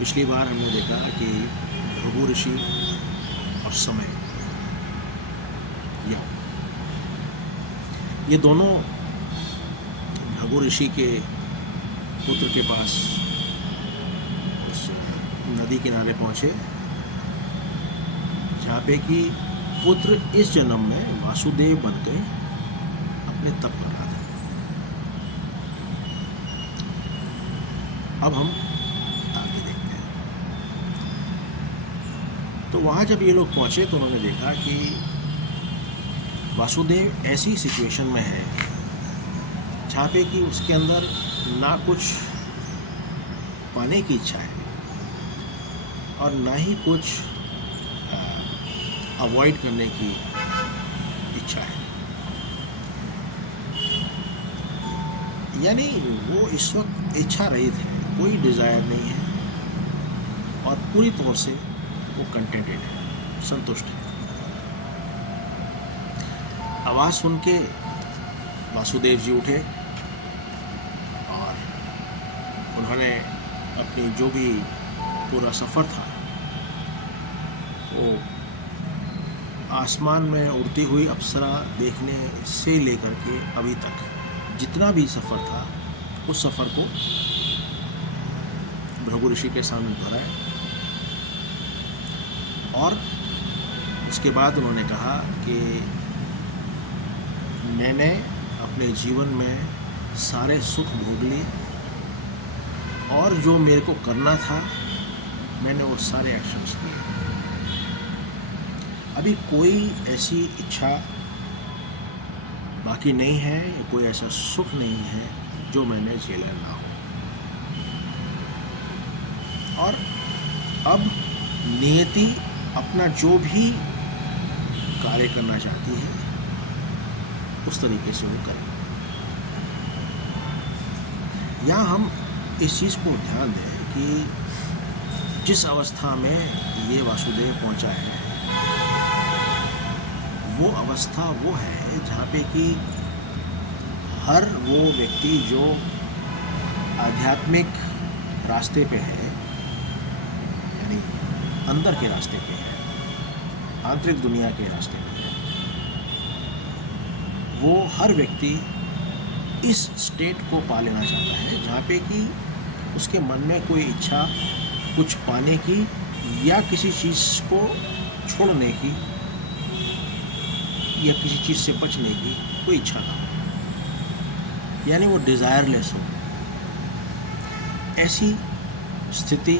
पिछली बार हमने देखा कि भृगु ऋषि और समय या ये दोनों भृगु ऋषि के पुत्र के पास उस नदी किनारे पहुँचे जहाँ पे कि पुत्र इस जन्म में वासुदेव बन के अपने तप कर रहा था। अब हम आगे देखते हैं। तो वहाँ जब ये लोग पहुँचे तो उन्होंने देखा कि वासुदेव ऐसी सिचुएशन में है जहाँ पे कि उसके अंदर ना कुछ पाने की इच्छा है और ना ही कुछ अवॉइड करने की इच्छा है। यानी वो इस वक्त इच्छा रहित है, कोई डिज़ायर नहीं है और पूरी तौर से वो कंटेंटेड है, संतुष्ट है। आवाज़ सुन के वासुदेव जी उठे और उन्होंने अपनी जो भी पूरा सफ़र था वो आसमान में उड़ती हुई अप्सरा देखने से लेकर के अभी तक जितना भी सफ़र था उस सफ़र को भृगु ऋषि के सामने दोहराया और उसके बाद उन्होंने कहा कि मैंने अपने जीवन में सारे सुख भोग लिए और जो मेरे को करना था मैंने वो सारे एक्शंस किए। अभी कोई ऐसी इच्छा बाकी नहीं है या कोई ऐसा सुख नहीं है जो मैंने झेला ना हो। और अब नियति अपना जो भी कार्य करना चाहती है उस तरीके से वो करें। यहाँ हम इस चीज़ को ध्यान दें कि जिस अवस्था में ये वासुदेव पहुँचा है वो अवस्था वो है जहाँ पे कि हर वो व्यक्ति जो आध्यात्मिक रास्ते पे है यानी अंदर के रास्ते पे है, आंतरिक दुनिया के रास्ते पे है, वो हर व्यक्ति इस स्टेट को पा लेना चाहता है जहाँ पे कि उसके मन में कोई इच्छा कुछ पाने की या किसी चीज़ को छोड़ने की या किसी चीज़ से बचने की कोई इच्छा ना हो, यानी वो डिज़ायरलेस हो। ऐसी स्थिति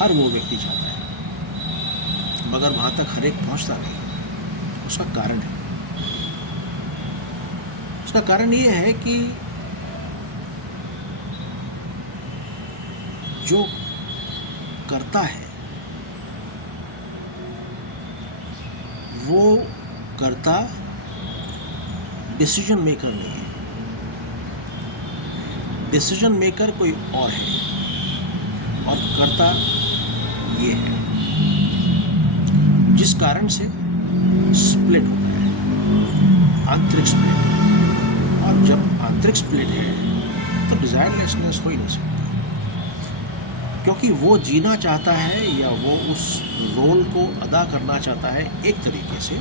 हर वो व्यक्ति चाहता है मगर वहाँ तक हर एक पहुँचता नहीं। उसका कारण है, उसका कारण ये है कि जो करता है वो करता डिसीजन मेकर नहीं है। डिसीजन मेकर कोई और है और करता ये है, जिस कारण से स्प्लिट होता है, आंतरिक स्प्लिट। और जब आंतरिक स्प्लिट है तो डिजायरलेसनेस हो ही नहीं सकती, क्योंकि वो जीना चाहता है या वो उस रोल को अदा करना चाहता है एक तरीके से,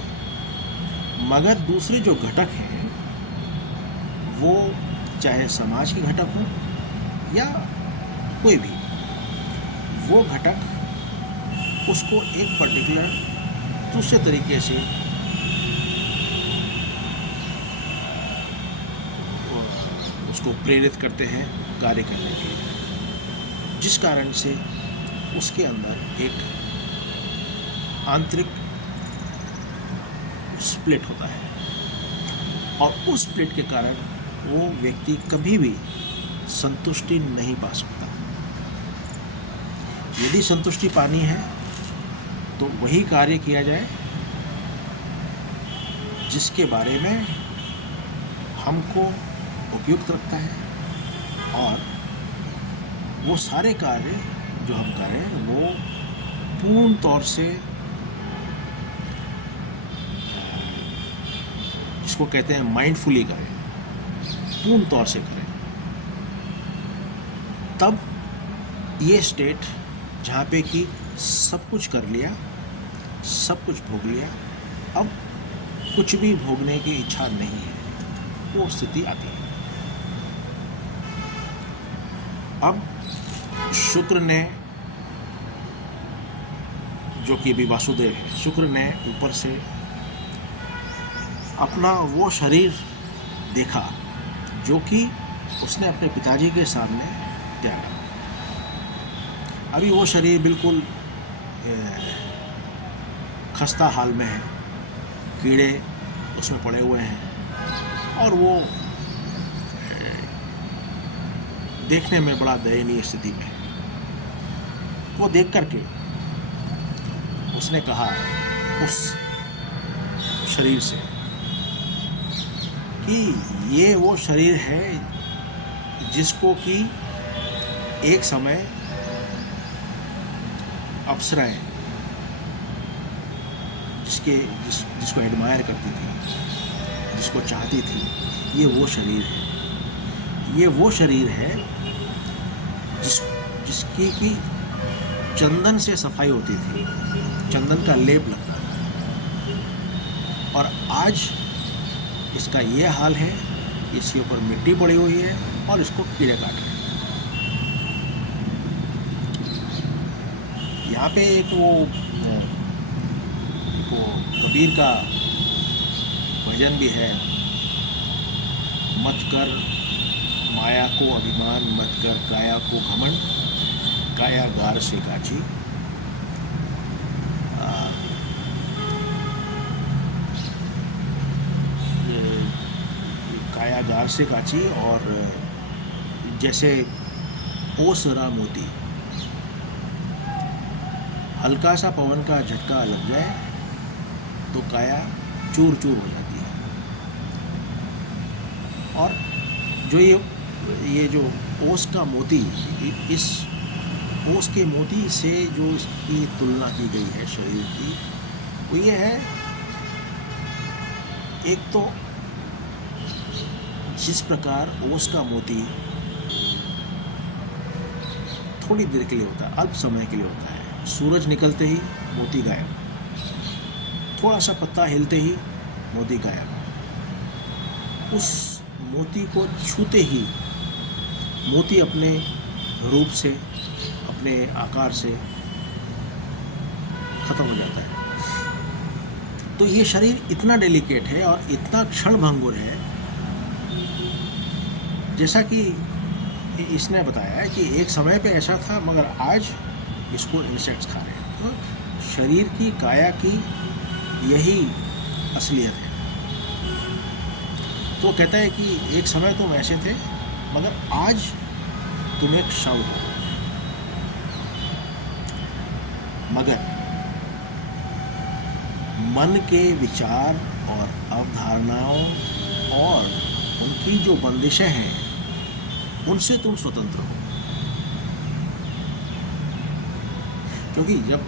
मगर दूसरे जो घटक हैं वो चाहे समाज के घटक हो या कोई भी, वो घटक उसको एक पर्टिकुलर दूसरे तरीके से उसको प्रेरित करते हैं कार्य करने के लिए, जिस कारण से उसके अंदर एक आंतरिक स्प्लिट होता है और उस स्प्लिट के कारण वो व्यक्ति कभी भी संतुष्टि नहीं पा सकता। यदि संतुष्टि पानी है तो वही कार्य किया जाए जिसके बारे में हमको उपयुक्त रखता है और वो सारे कार्य जो हम करें वो पूर्ण तौर से जिसको कहते हैं माइंडफुली करें, पूर्ण तौर से करें, तब ये स्टेट जहाँ पे कि सब कुछ कर लिया, सब कुछ भोग लिया, अब कुछ भी भोगने की इच्छा नहीं है, वो स्थिति आती है। अब शुक्र ने, जो कि अभी वासुदेव है, शुक्र ने ऊपर से अपना वो शरीर देखा जो कि उसने अपने पिताजी के सामने त्यागा। अभी वो शरीर बिल्कुल खस्ता हाल में है, कीड़े उसमें पड़े हुए हैं और वो देखने में बड़ा दयनीय स्थिति में है। वो देख करके उसने कहा उस शरीर से कि ये वो शरीर है जिसको कि एक समय अप्सराएं जिसको एडमायर करती थी, जिसको चाहती थी, ये वो शरीर है। ये वो शरीर है जिसकी कि चंदन से सफाई होती थी, चंदन का लेप लगता था, और आज इसका ये हाल है, इसके ऊपर मिट्टी पड़ी हुई है और इसको कीड़े काट रहे हैं। यहाँ पे एक वो कबीर का भजन भी है, मत कर माया को अभिमान, मत कर काया को घमंड, काया गार से काची। काया गार से काची, और जैसे ओसरा मोती, हल्का सा पवन का झटका लग जाए तो काया चूर चूर हो जाती है। और जो ये जो ओस का मोती, इस ओस के मोती से जो इसकी तुलना की गई है शरीर की, वो ये है, एक तो जिस प्रकार ओस का मोती थोड़ी देर के लिए होता है, अल्प समय के लिए होता है, सूरज निकलते ही मोती गायब, थोड़ा सा पत्ता हिलते ही मोती गायब। उस मोती को छूते ही मोती अपने रूप से, अपने आकार से खत्म हो जाता है। तो ये शरीर इतना डेलिकेट है और इतना क्षणभंगुर है, जैसा कि इसने बताया है कि एक समय पे ऐसा था, मगर आज इसको इंसेक्ट्स खा रहे हैं। तो शरीर की, काया की यही असलियत है। तो कहता है कि एक समय तुम ऐसे थे, मगर आज तुम एक शव हो। मगर मन के विचार और अवधारणाओं और उनकी जो बंदिशें हैं, उनसे तुम स्वतंत्र हो। क्योंकि जब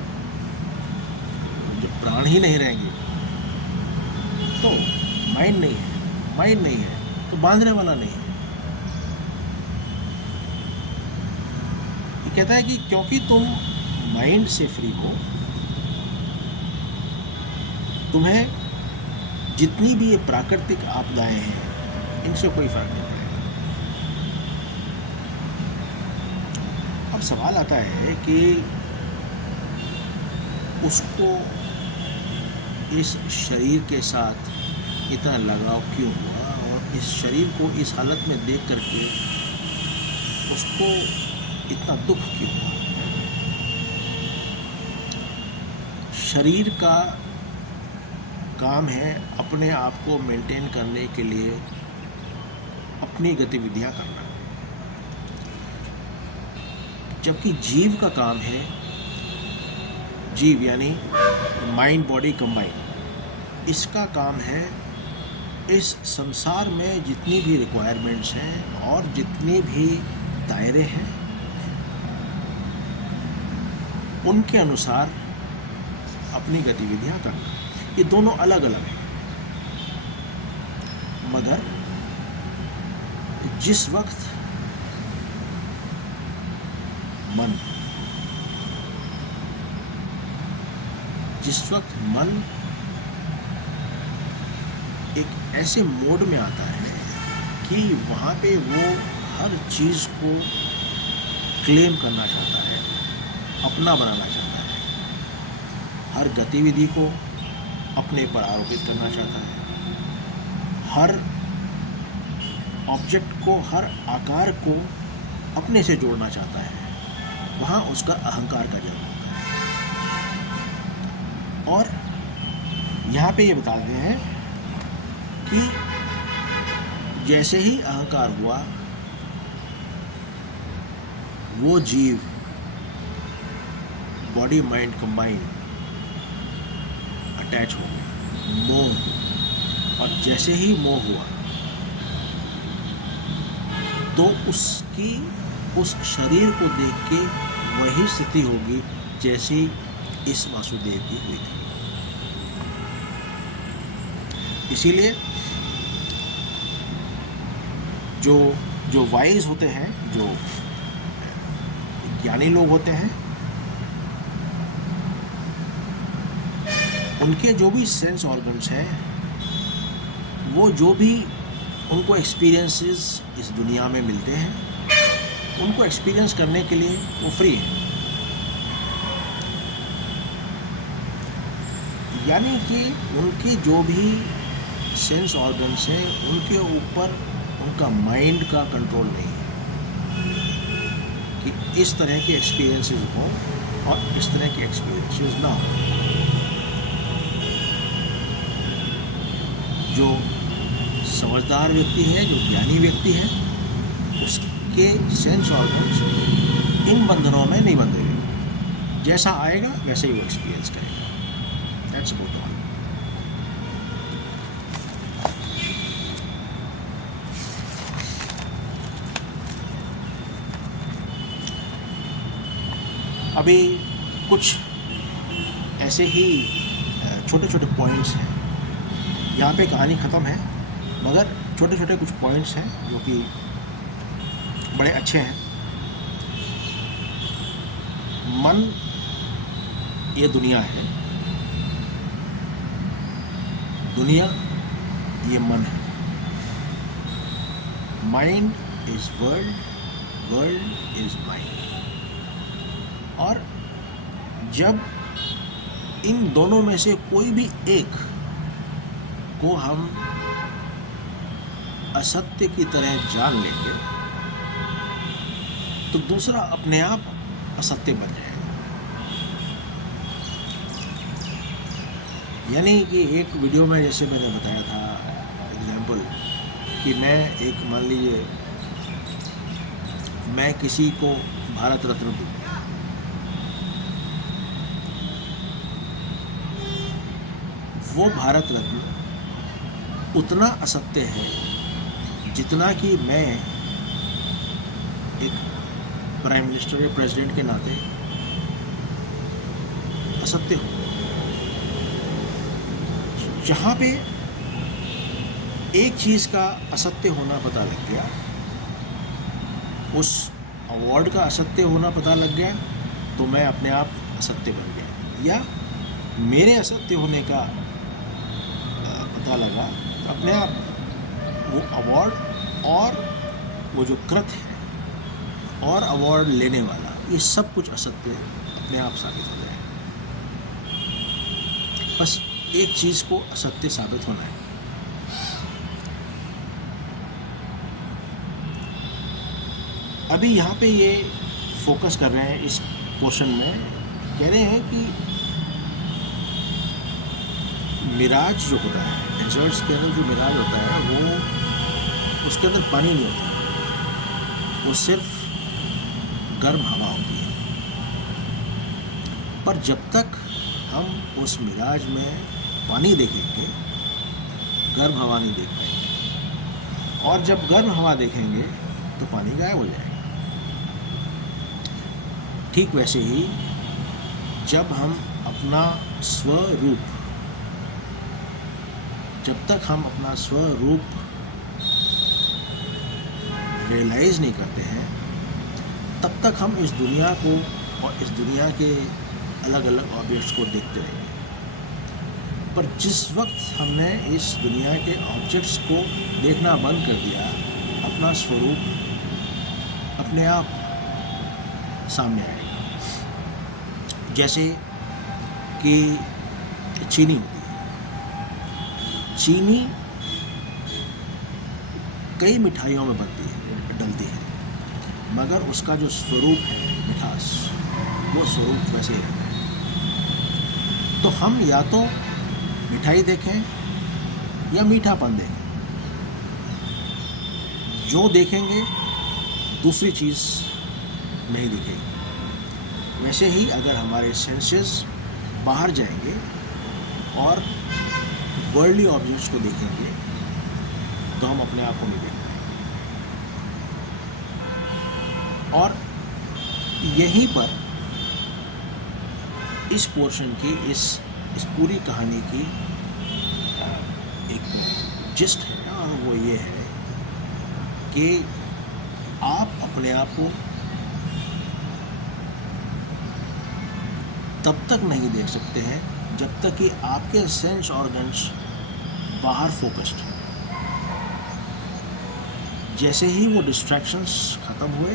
प्राण ही नहीं रहेंगे तो माइंड नहीं है, माइंड नहीं है तो बांधने वाला नहीं है। ये कहता है कि क्योंकि तुम माइंड से फ्री हो, तुम्हें जितनी भी ये प्राकृतिक आपदाएं हैं, इनसे कोई फर्क नहीं पड़ेगा। अब सवाल आता है कि उसको इस शरीर के साथ इतना लगाव क्यों हुआ, और इस शरीर को इस हालत में देख करके उसको इतना दुख क्यों हुआ। शरीर का काम है अपने आप को मेंटेन करने के लिए अपनी गतिविधियां करना, जबकि जीव का काम है, जीव यानी माइंड बॉडी कंबाइन, इसका काम है इस संसार में जितनी भी रिक्वायरमेंट्स हैं और जितने भी दायरे हैं, उनके अनुसार अपनी गतिविधियां करना। ये दोनों अलग अलग हैं। मगर जिस वक्त मन जिस वक्त मन एक ऐसे मोड में आता है कि वहाँ पे वो हर चीज़ को क्लेम करना चाहता है, अपना बनाना चाहता है, हर गतिविधि को अपने पर आरोपित करना चाहता है, हर ऑब्जेक्ट को, हर आकार को अपने से जोड़ना चाहता है, वहाँ उसका अहंकार का जन्म होता है। और यहाँ पे ये बताते हैं कि जैसे ही अहंकार हुआ, वो जीव बॉडी माइंड कंबाइन अटैच हो गया, मोह। और जैसे ही मोह हुआ तो उसकी उस शरीर को देख के वही स्थिति होगी जैसी इस वासुदेव की हुई थी। इसीलिए जो वाइज होते हैं, जो ज्ञानी लोग होते हैं, उनके जो भी सेंस ऑर्गन्स हैं, वो जो भी उनको एक्सपीरियंसेस इस दुनिया में मिलते हैं, उनको एक्सपीरियंस करने के लिए वो फ्री है। यानी कि उनके जो भी सेंस ऑर्गन्स हैं, उनके ऊपर उनका माइंड का कंट्रोल नहीं है कि इस तरह के एक्सपीरियंसेस हो और इस तरह के एक्सपीरियंसेस ना हो। जो समझदार व्यक्ति है, जो ज्ञानी व्यक्ति है, उसके सेंस ऑर्गन्स इन बंधनों में नहीं बंधेंगे। जैसा आएगा वैसे ही वो एक्सपीरियंस करेगा। That's about all. अभी कुछ ऐसे ही छोटे छोटे पॉइंट्स हैं। यहाँ पे कहानी ख़त्म है, मगर छोटे छोटे कुछ पॉइंट्स हैं जो कि बड़े अच्छे हैं। मन ये दुनिया है, दुनिया ये मन है। Mind is world, world is mind. और जब इन दोनों में से कोई भी एक को हम असत्य की तरह जान लेंगे तो दूसरा अपने आप असत्य बन जाएगा। यानी कि एक वीडियो में जैसे मैंने बताया था एग्जाम्पल कि मान लीजिए मैं किसी को भारत रत्न दूँ, वो भारत रत्न उतना असत्य है जितना कि मैं एक प्राइम मिनिस्टर या प्रेसिडेंट के नाते असत्य हूँ। जहाँ पे एक चीज़ का असत्य होना पता लग गया, उस अवार्ड का असत्य होना पता लग गया, तो मैं अपने आप असत्य बन गया। या मेरे असत्य होने का पता लगा, अपने आप वो अवार्ड और वो जो कृत है और अवार्ड लेने वाला, ये सब कुछ असत्य अपने आप साबित हो जाए। बस एक चीज़ को असत्य साबित होना है। अभी यहाँ पे ये फोकस कर रहे हैं, इस पोर्शन में कह रहे हैं कि मिराज जो होता है, डेजर्ट्स के अंदर जो मिराज होता है, वो उसके अंदर पानी नहीं होता, वो सिर्फ गर्म हवा होती है। पर जब तक हम उस मिराज में पानी देखेंगे, गर्म हवा नहीं देख पाएंगे। और जब गर्म हवा देखेंगे तो पानी गायब हो जाएगा। ठीक वैसे ही जब हम अपना स्वरूप, जब तक हम अपना स्वरूप रियलाइज़ नहीं करते हैं, तब तक हम इस दुनिया को और इस दुनिया के अलग अलग ऑब्जेक्ट्स को देखते रहेंगे। पर जिस वक्त हमने इस दुनिया के ऑब्जेक्ट्स को देखना बंद कर दिया, अपना स्वरूप अपने आप सामने आएगा। जैसे कि चीनी होती है, चीनी कई मिठाइयों में डलती है, मगर उसका जो स्वरूप है मिठास, वो स्वरूप वैसे ही रहता है। तो हम या तो मिठाई देखें या मीठापन देखें, जो देखेंगे दूसरी चीज़ नहीं दिखेगी। वैसे ही अगर हमारे सेंसेस बाहर जाएंगे और वर्ल्डली ऑब्जेक्ट्स को देखेंगे तो हम अपने आप को नहीं देख पाएंगे। और यहीं पर इस पोर्शन की इस पूरी कहानी की एक जिस्ट है, और वो ये है कि आप अपने आप को तब तक नहीं देख सकते हैं जब तक कि आपके सेंस ऑर्गन्स बाहर फोकस्ड हैं। जैसे ही वो डिस्ट्रैक्शंस ख़त्म हुए,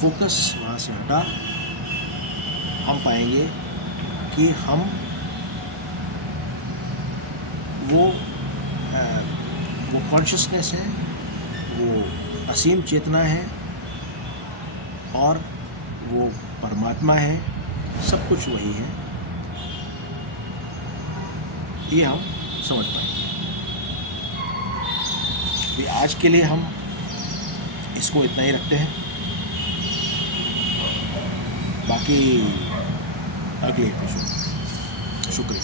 फोकस वहाँ से हटा, हम पाएंगे कि हम वो कॉन्शियसनेस है, वो असीम चेतना है और वो परमात्मा है, सब कुछ वही है। ये हम समझ पाएंगे। आज के लिए हम इसको इतना ही रखते हैं, बाकी अगले एपिसोड। शुक्रिया।